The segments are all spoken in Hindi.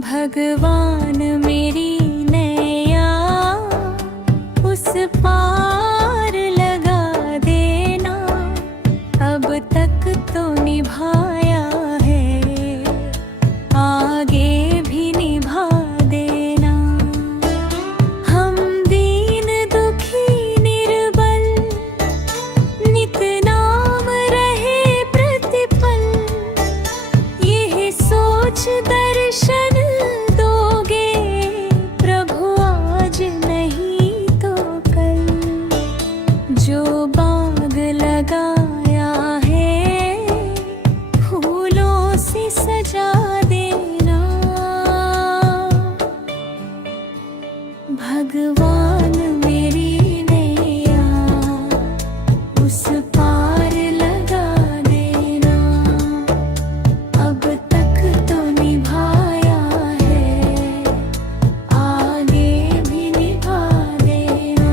भगवान मेरी नैया उस पार लगा देना। अब तक तो निभाया है, आगे भी निभा देना। हम दीन दुखी निर्बल नित नाम रहे प्रतिपल। यह सोच दर्शन दोगे प्रभु आज नहीं तो कल। जो बाग लगाया है फूलों से सजा देना। भगवान मेरी नैया उस पार लगा देना। अब तक तो निभाया है, आगे भी निभा देना।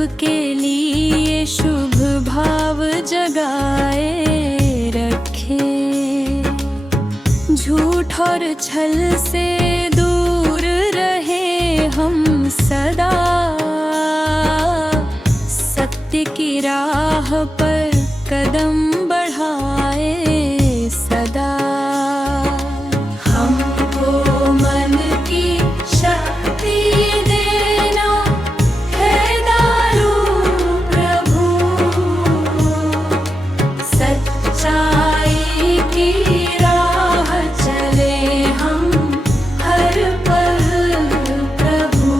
सबके लिए शुभ भाव जगाए रखे। झूठ और छल से दूर रहे हम सदा, सत्य की राह पर कदम बढ़ाए सदा। हमको मन की शक्ति देना है दयालु प्रभु, सच्चाई की राह चले हम हर पल प्रभु।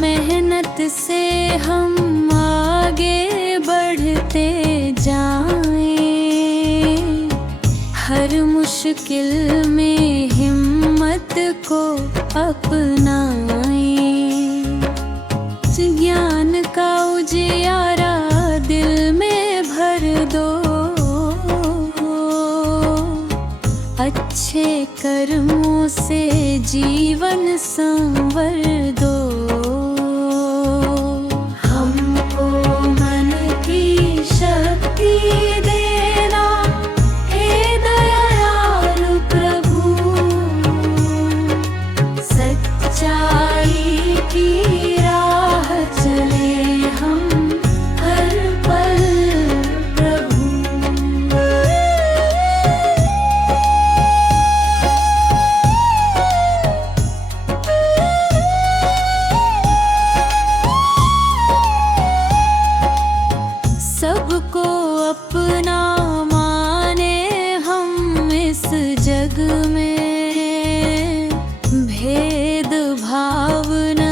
मेहनत से हम आगे बढ़ते जाएं, हर मुश्किल में हिम्मत को अपनाएं। ज्ञान का उजियारा दिल में भर दो, अच्छे कर्मों से जीवन संवर दो। हमको मन की शक्ति देना हे दयालु प्रभु, सच्चाई की राह चले हम हर पल प्रभु। सबको अपना माने हम इस जग में, भेद भाव न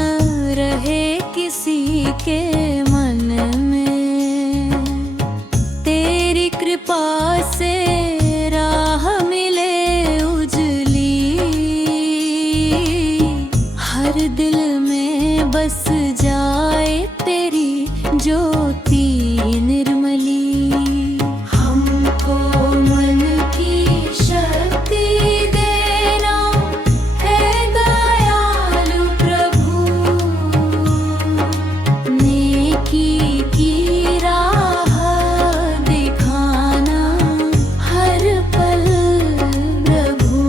रहे किसी के मन में। तेरी कृपा से राह मिले उजली, हर दिल में बस जाए तेरी ज्योति निर्मली। हमको मन की शक्ति देना है दयालु प्रभु, नेकी की राह दिखाना हर पल प्रभु।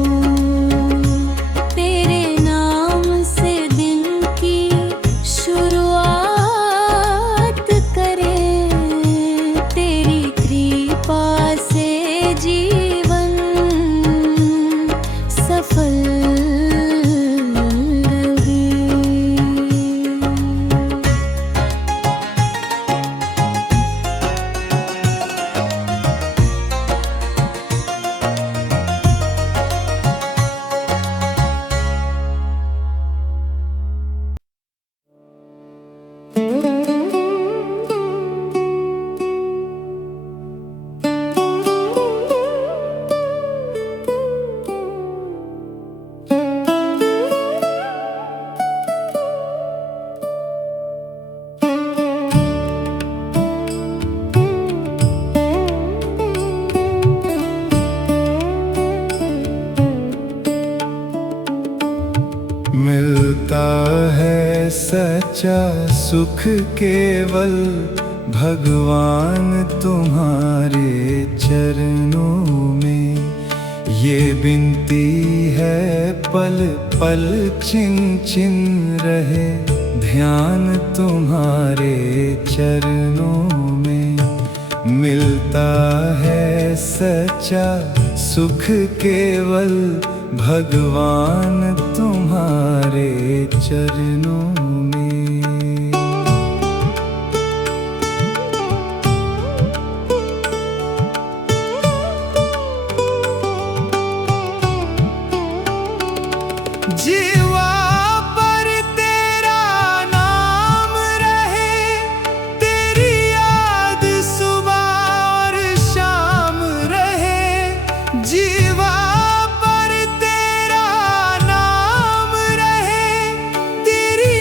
तेरे नाम से दिन की शुरुआत करें, तेरी कृपा से जीवन सफल रहे। मिलता है सच्चा सुख केवल भगवान तुम्हारे चरणों में। ये विनती है पल पल चिन चिन रहे ध्यान तुम्हारे चरणों में। मिलता है सच्चा सुख केवल भगवान तुम्हारे चरणों में। जीवा पर तेरा नाम रहे, तेरी याद सुबह और शाम रहे। जीवा पर तेरा नाम रहे, तेरी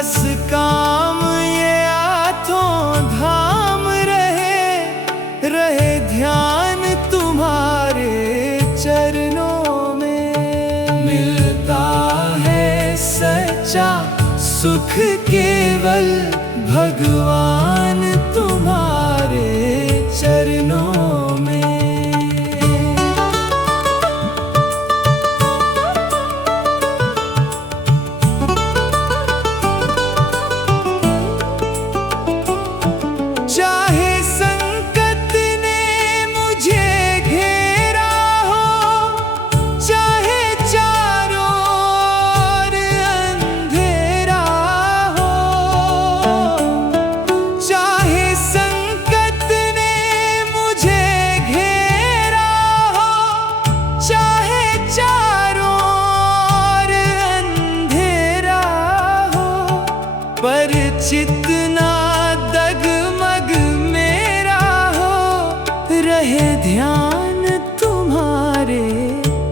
बस काम ये आठों धाम रहे, रहे ध्यान तुम्हारे चरणों में। मिलता है सच्चा सुख केवल भगवान तुम्हारे चरणों में। चाहे संकट ने मुझे घेरा हो, चाहे चारों ओर अंधेरा हो, चाहे संकट ने मुझे घेरा हो, चाहे चारों ओर अंधेरा हो, पर चितना रहे ध्यान तुम्हारे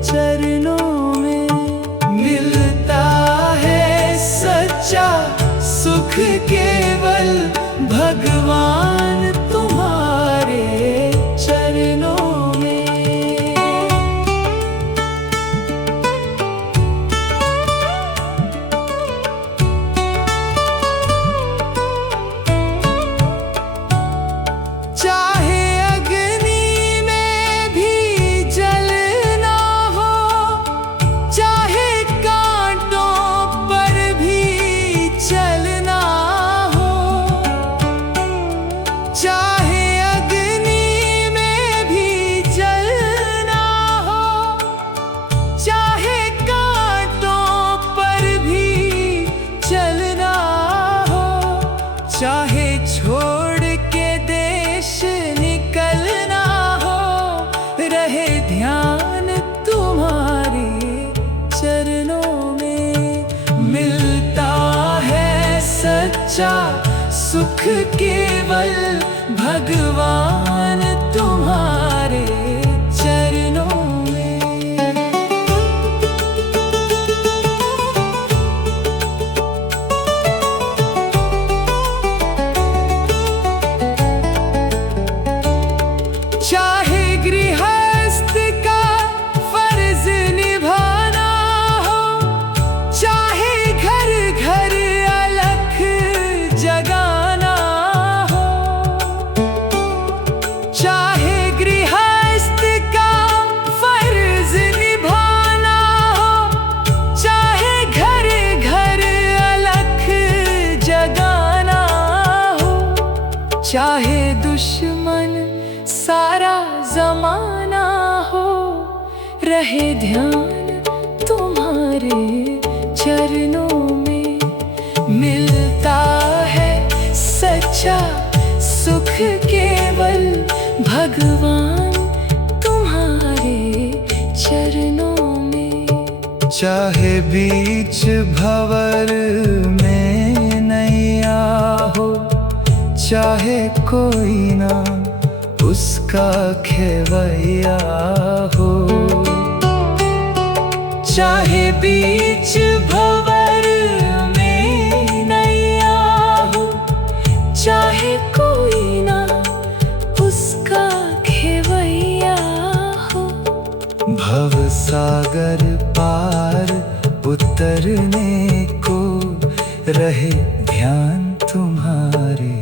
चरणों में। मिलता है सच्चा सुख केवल भगवान तुम्हारे चरणों में। चाहे चाहे अग्नि में भी जलना हो, चाहे कांटों पर भी चलना हो, चाहे छोड़ के देश निकलना हो, रहे ध्यान तुम्हारे चरणों में। मिलता है सच्चा सुख केवल भगवान तुम्हारे चरणों में। चाहे गृहस्थ का फर्ज निभाना हो, चाहे घर घर अलख जगाना हो, चाहे गृहस्थ का फर्ज निभाना हो, चाहे घर घर अलख जगाना हो, चाहे दुश्मन सारा जमाना हो, रहे ध्यान तुम्हारे चरणों में। मिलता है सच्चा सुख केवल भगवान तुम्हारे चरणों में। चाहे बीच भंवर में नैया हो, चाहे कोई ना उसका खेवैया हो, चाहे बीच भंवर में नैया हो, चाहे कोई ना उसका खेवैया हो, भव सागर पार उतरने को रहे ध्यान तुम्हारे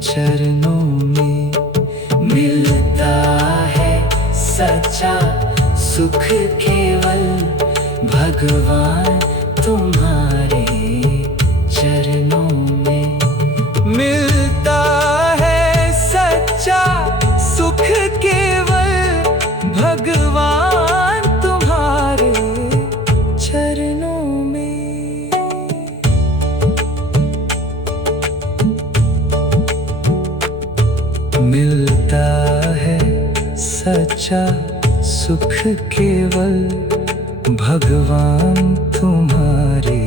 चरणों में। मिलता है सच्चा सुख केवल भगवान तुम्हारे चरणों में। मिलता है सच्चा सुख केवल भगवान तुम्हारे चरणों में। मिलता है सच्चा सुख केवल भगवान तुम्हारे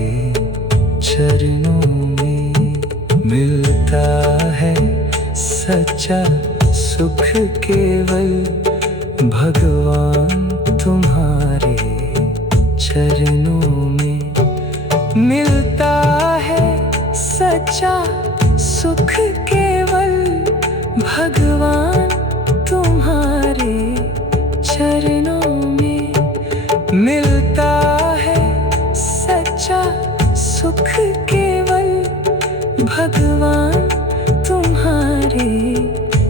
चरणों में। मिलता है सच्चा सुख केवल भगवान तुम्हारे चरणों में। मिलता है सच्चा सुख केवल भगवान तुम्हारे चरणों में मिलता है। सच्चा सुख केवल भगवान तुम्हारे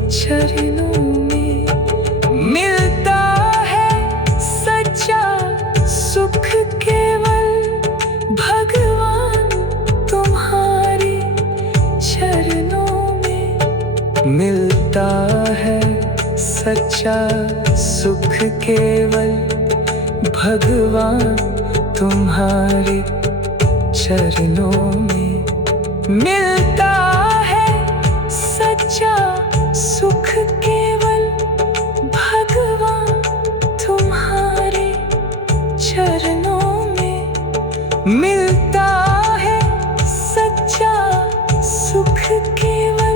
चरणों में मिलता है। सच्चा सुख केवल भगवान तुम्हारे चरणों में मिलता है। सच्चा सुख केवल भगवान तुम्हारे चरणों में मिलता है। सच्चा सुख केवल भगवान तुम्हारे चरणों में मिलता है। सच्चा सुख केवल।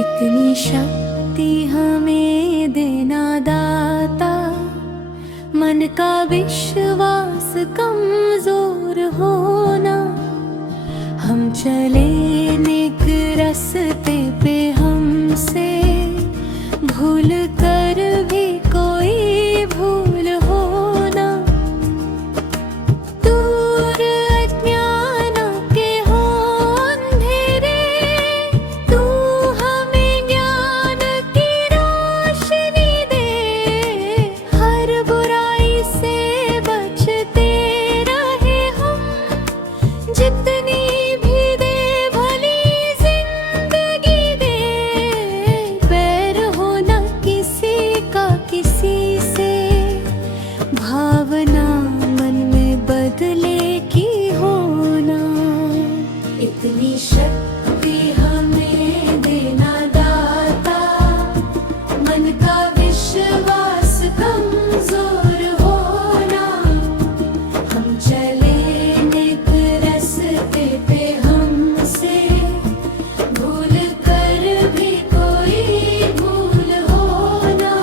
इतनी शक्ति हमें देना दाता, मन का विश्वास कमजोर होना। हम चले नेक रास्ते पे हमसे भूल कर भी कोई भूल होना। दूर अज्ञानों के हो अंधेरे, तू हमें ज्ञान की रोशनी दे। हर बुराई से बचते रहे हम, जितनी भी दे भली जिंदगी दे। बैर होना किसी का किसी से, भावना मन में बदले की होना। इतनी शक्ति हमें देना दाता, मन का विश्वास कमजोर होना। हम चले नेक रास्ते पे हमसे भूल कर भी कोई भूल होना।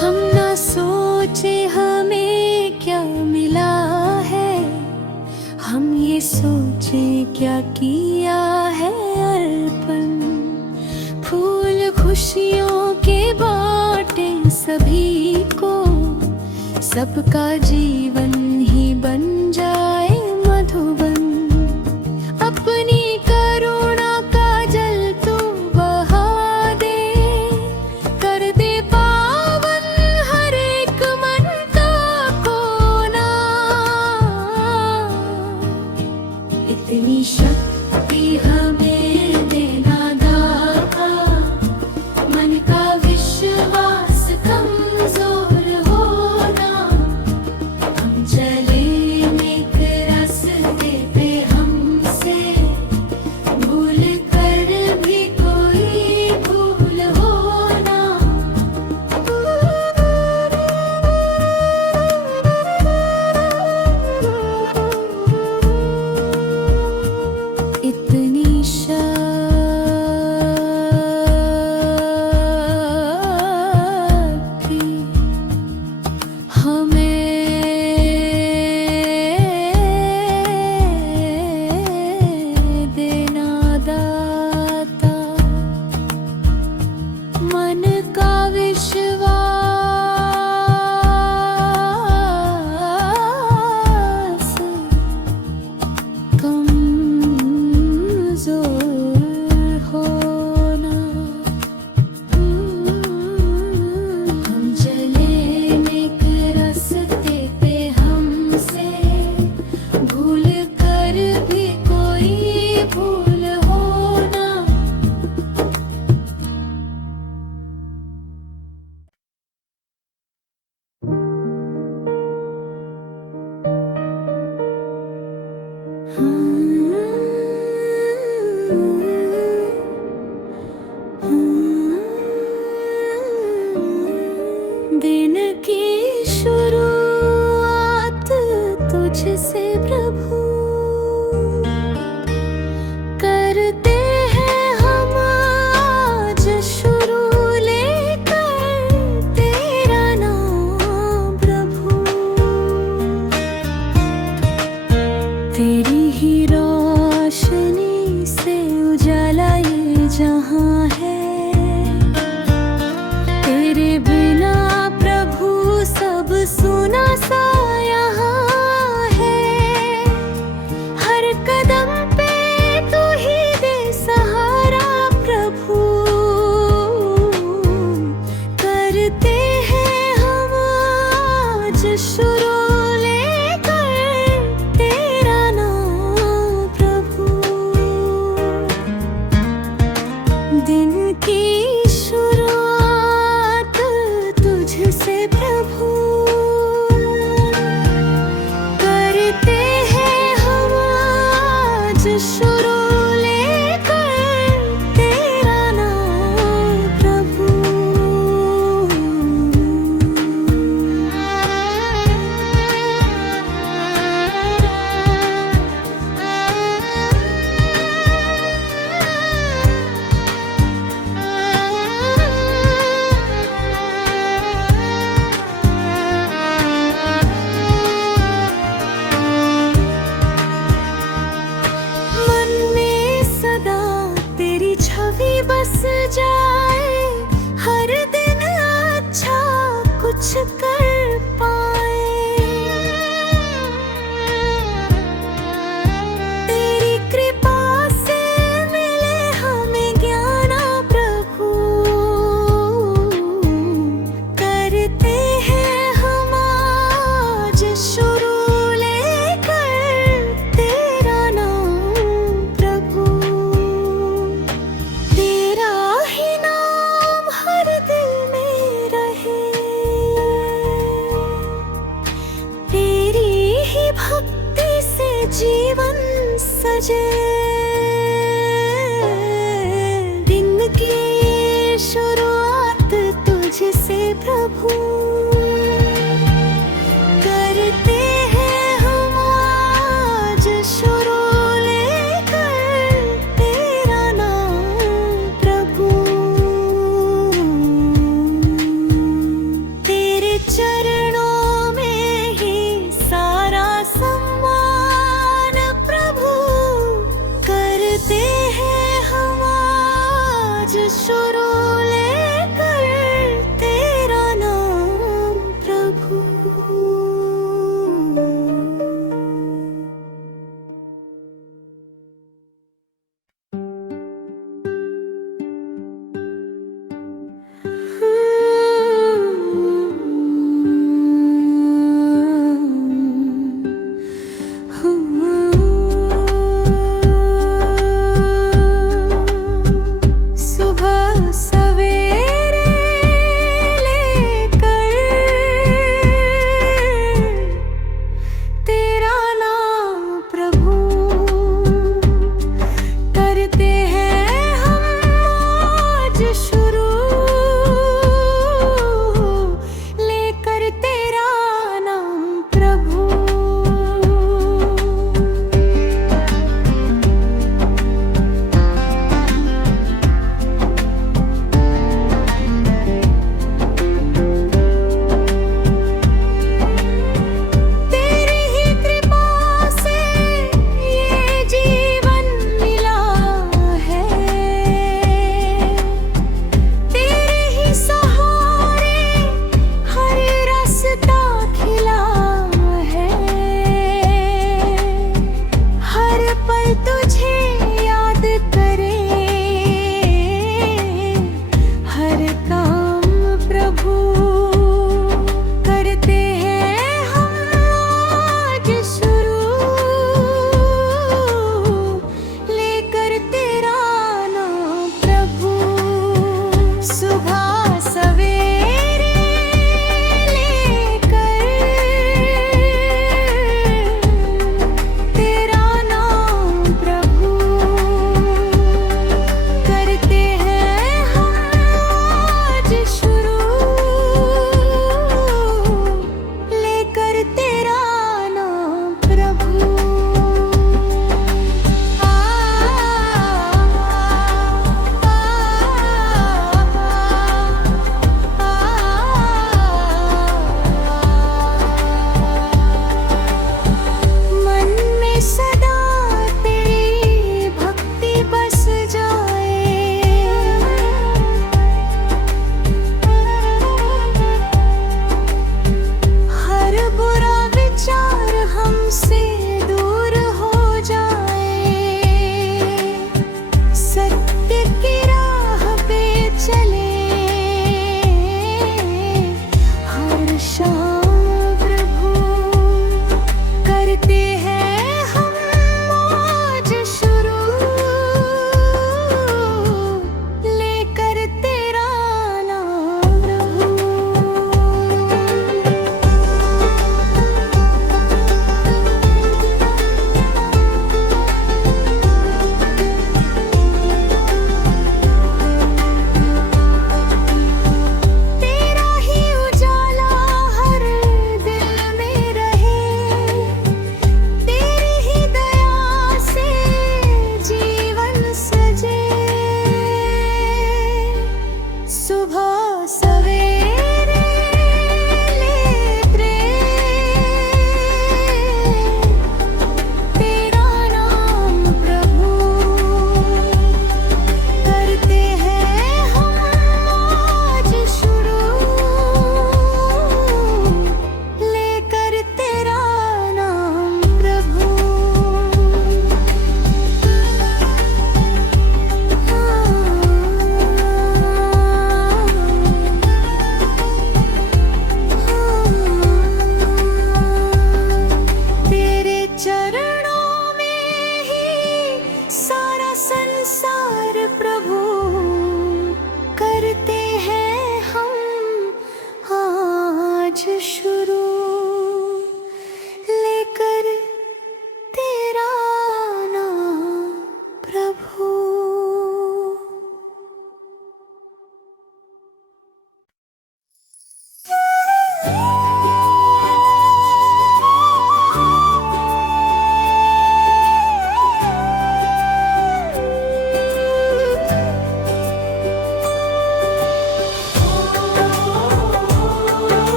हम ना सोचे हमें क्या मिला है, हम ये सोचे क्या किया है अर्पण। फूल खुशियों के बांटे सभी को, सबका जीवन ही बन जाए मधुबन। अपनी करुणा का जल तू बहा दे, कर दे पावन हर एक मन का कोना। इतनी शक्ति हमें देना दाता, मन का विश्वास कमजोर होना। हम चले नेक रास्ते पे हमसे भूल कर भी कोई भूल होना। इतनी शक्ति हमें देना दाता, मन का विश्वास कमजोर होना। हम चले नेक रास्ते पे हमसे भूल कर भी कोई भूल होना। तेरी ही रोशनी से उजाला ये जहां है। तेरे बिना प्रभु सब सुना सा यहाँ है। हर कदम पे तू ही दे सहारा प्रभु। करते हैं हम आज शुरू दिन की शुरुआत तुझसे प्रभु। करते हैं हम आज शुरू लेकर तेरा नाम प्रभु। बस जाए हर दिन अच्छा कुछ कर पाए। तेरी कृपा से मिले हमें ज्ञान प्रभु। करते हैं हम आज शुरू लेकर तेरा नाम प्रभु। भक्ति से जीवन सजे। दिन की शुरुआत तुझसे प्रभु। करते हैं हम आज शुरू लेकर तेरा नाम प्रभु। तेरे चरणों में ही सारा सम्मान प्रभु। करते हैं हम आज शुरू लेकर तेरा नाम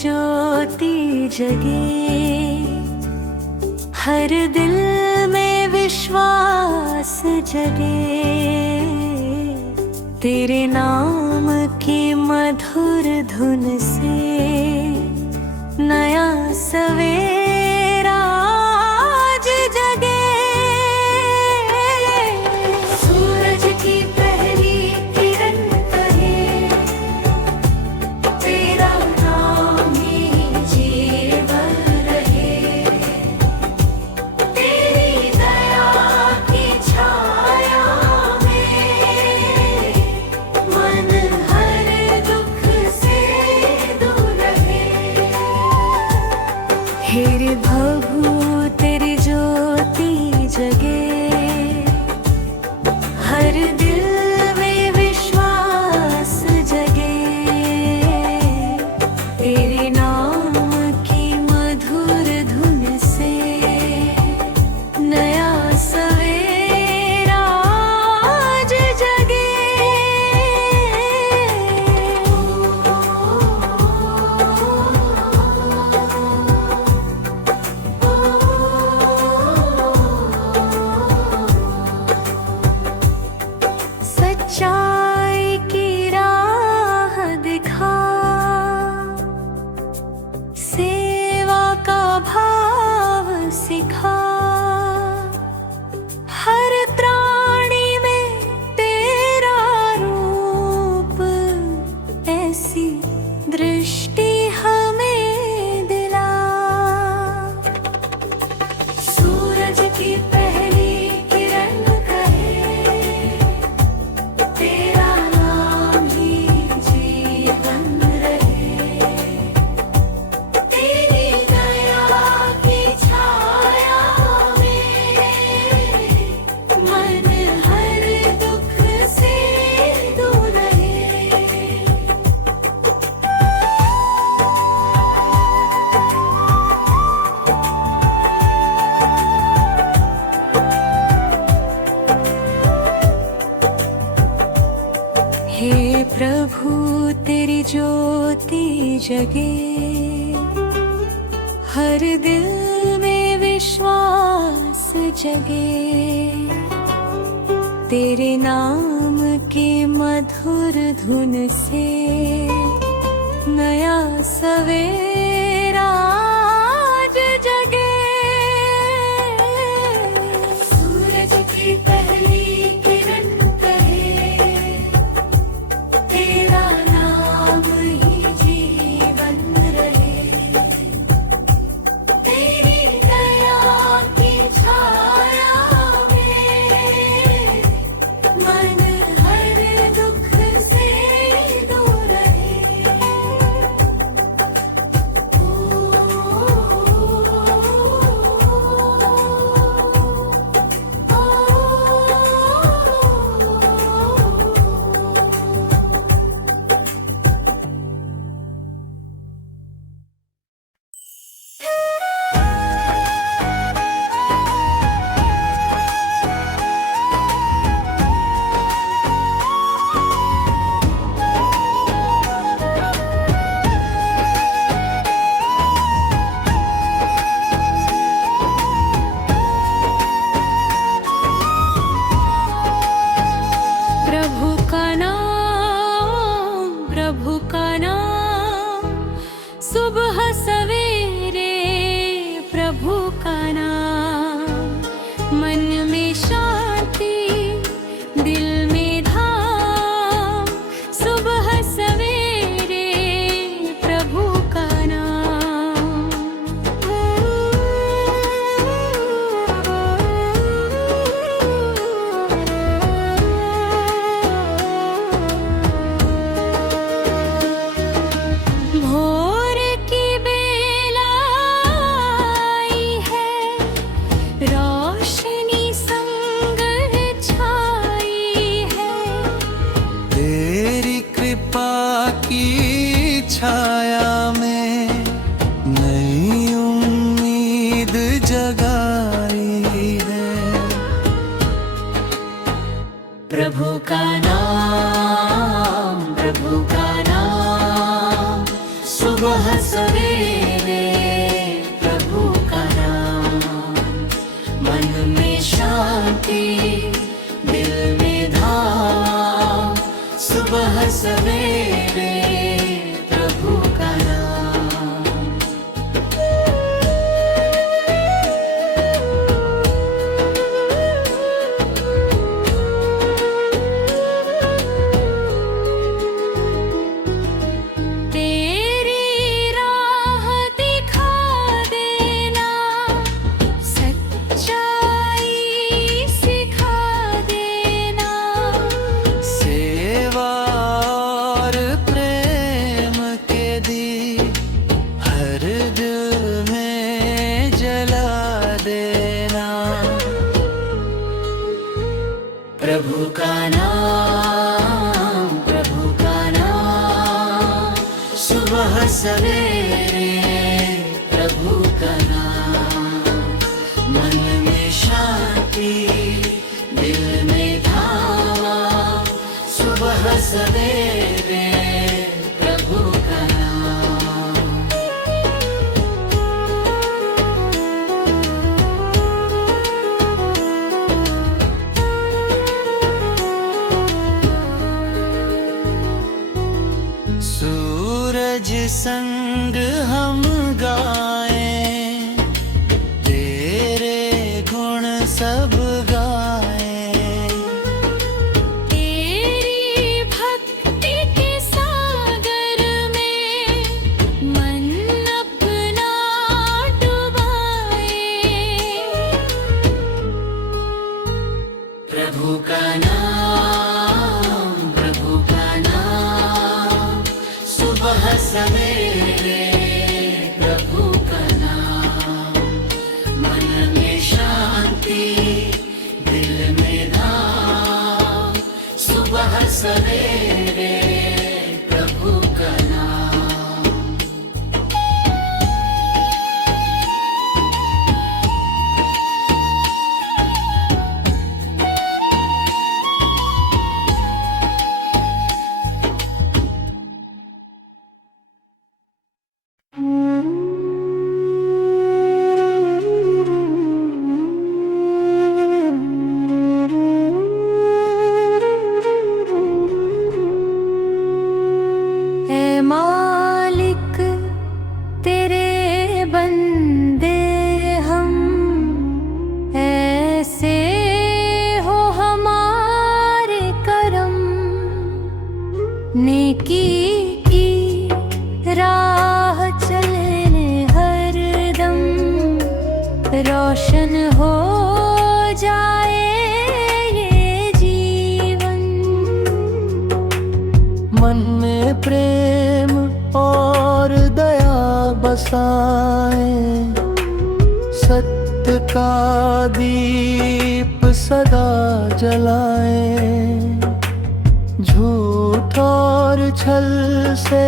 ज्योति जगे, हर दिल में विश्वास जगे। तेरे नाम की मधुर धुन से नया सवेरा आज जगे। सूरज की पहली किरण कहे, तेरा नाम ही जीवन रहे। तेरी दया की छाया में मन हर दुख से दूर रहे। हे प्रभु तेरी ज्योति जगे, हर दिल में विश्वास जगे। तेरे नाम की मधुर धुन से नया सवेरा आज जगे। सच्चाई की राह दिखा, सेवा का भाव सिखा। हर प्राणी में तेरा रूप, ऐसी दृष्टि हमें दिला। सूरज की पहली किरण कहे, तेरा नाम ही जीवन रहे। तेरी दया की छाया में मन हर दुख से दूर रहे। हे प्रभु तेरी ज्योति जगे, हर दिल में विश्वास जगे। तेरे नाम की मधुर धुन से नया सवेरा आज जगे। सूरज की पहली किरण कहे, तेरा नाम ही जीवन रहे। तेरी दया की छाया में मन हर दुख से दूर रहे। प्रभु का नाम, सुबह सवेरे प्रभु का नाम। मन में शांति, दिल में धाम, सुबह सवेरे प्रभु का नाम। भोर की बेला आई है, रोशनी संग छाई है। तेरी कृपा की छाया में नई उम्मीद जगाई है। प्रभु का नाम, प्रभु का नाम, सुबह सुबह सवेरे प्रभु का नाम, मन में शांति दिल में धाम। सुबह सवेरे प्रभु का नाम। तेरी राह दिखा देना, सच्चाई सिखा देना। सेवा और प्रेम के दीप हर दिल में जला देना। प्रभु का नाम, प्रभु का नाम। सुबह सवेरे प्रभु का नाम, मन में शांति दिल में धाम। सुबह सवेरे प्रभु का नाम। सूरज संग हम गाएं, तेरे गुण सब गाएं। तेरी भक्ति के सागर में मन अपना डुबाए। प्रभु का नाम, प्रभु का नाम। सुबह सवेरे प्रभु का नाम, मन में शांति दिल में धाम। सुबह सवेरे प्रभु का नाम। ऐ मालिक तेरे बंदे हम, ऐसे हो हमारे करम। नेकी की राह चलने हर दम, रोशन हो जाए ये जीवन। मन में प्रेम और दया बसाए, सत्य का दीप सदा जलाए। झूठ और छल से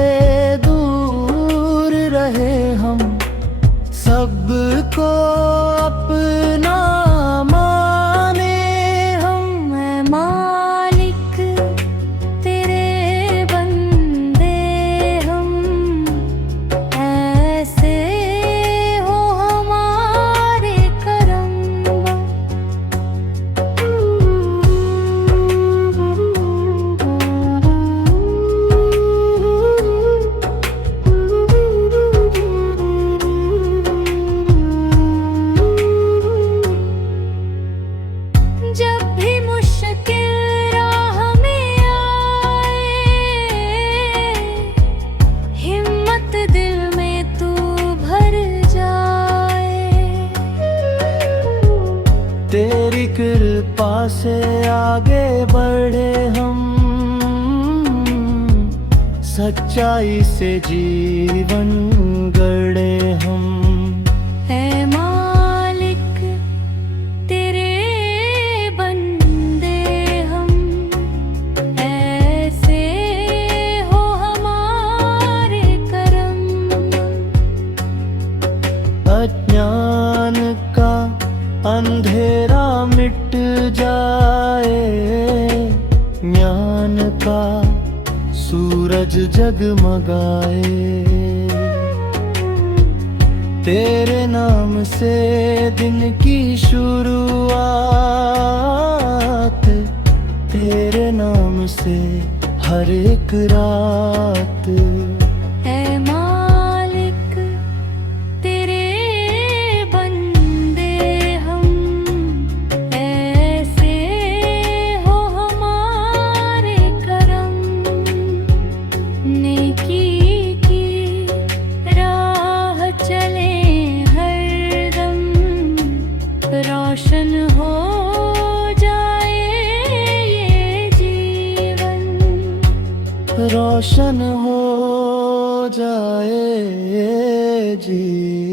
दूर रहे हम, सबको अपना माने हम। मैं मालिक तेरे बंदे हम, ऐसे हो हमारे करम। जब भी मुश्किल राह में आए, हिम्मत दिल में तू भर जाए। तेरी कृपा से आगे बढ़े हम, सच्चाई से जीवन गढ़े हम। ऐ मालिक तेरे बंदे हम, ऐसे हो हमारे करम। अज्ञान का अंधेरा मिट जाए, ज्ञान का सूरज जगमगाए। तेरे नाम से दिन की शुरुआत, तेरे नाम से हर एक रात। ऐ मालिक तेरे बंदे हम, ऐसे हो हमारे करम। नेकी की राह चले हरदम, रोशन हो जाए ये जीवन। रोशन हो जाए ये जीवन।